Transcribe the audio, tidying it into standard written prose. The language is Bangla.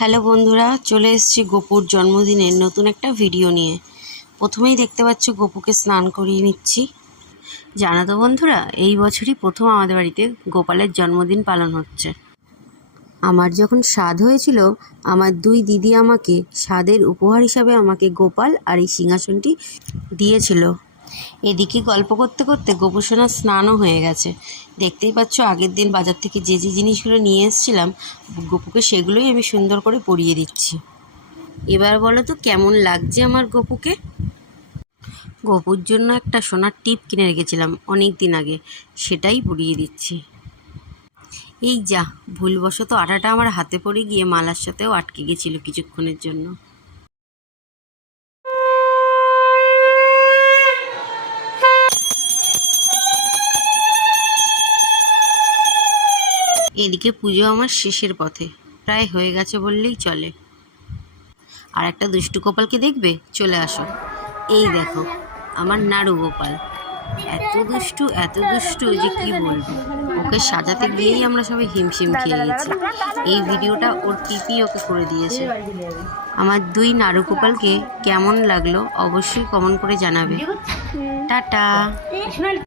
হ্যালো বন্ধুরা, চলে এসেছি গোপুর জন্মদিনের নতুন একটা ভিডিও নিয়ে। প্রথমেই দেখতে পাচ্ছ গোপুকে স্নান করিয়ে নিচ্ছি। জানো তো বন্ধুরা, এই বছরই প্রথম আমাদের বাড়িতে গোপালের জন্মদিন পালন হচ্ছে। আমার যখন স্বাদ হয়েছিল, আমার দুই দিদি আমাকে স্বাদের উপহার হিসাবে আমাকে গোপাল আর এই সিংহাসনটি দিয়েছিল। এদিকে গল্প করতে করতে গোপুসোনার স্নানও হয়ে গেছে। দেখতেই পাচ্ছ, আগের দিন বাজার থেকে যে যে জিনিসগুলো নিয়ে এসেছিলাম গোপুকে, সেগুলোই আমি সুন্দর করে পরিয়ে দিচ্ছি। এবার বলো তো কেমন লাগছে আমার গোপুকে। গোপুর জন্য একটা সোনার টিপ কিনে রেখেছিলাম অনেক দিন আগে, সেটাই পরিয়ে দিচ্ছি। এই যা, ভুলবশত আটাটা আমার হাতে পড়ে গিয়ে মালার সাথেও আটকে গেছিল কিছুক্ষণের জন্য। এদিকে পুজো আমার শেষের পথে, প্রায় হয়ে গেছে বললেই চলে। আর একটা দুষ্টু গোপালকে দেখবে? চলে আসো। এই দেখো আমার নাড়ু গোপাল, এত দুষ্টু যে কি বলবো। ওকে সাজাতে গিয়েই আমরা সবাই হিমশিম খেয়ে গেছি। এই ভিডিওটা ওর পিপি ওকে করে দিয়েছে। আমার দুই নাড়ু গোপালকে কেমন লাগলো অবশ্যই কমেন্ট করে জানাবে। টাটা।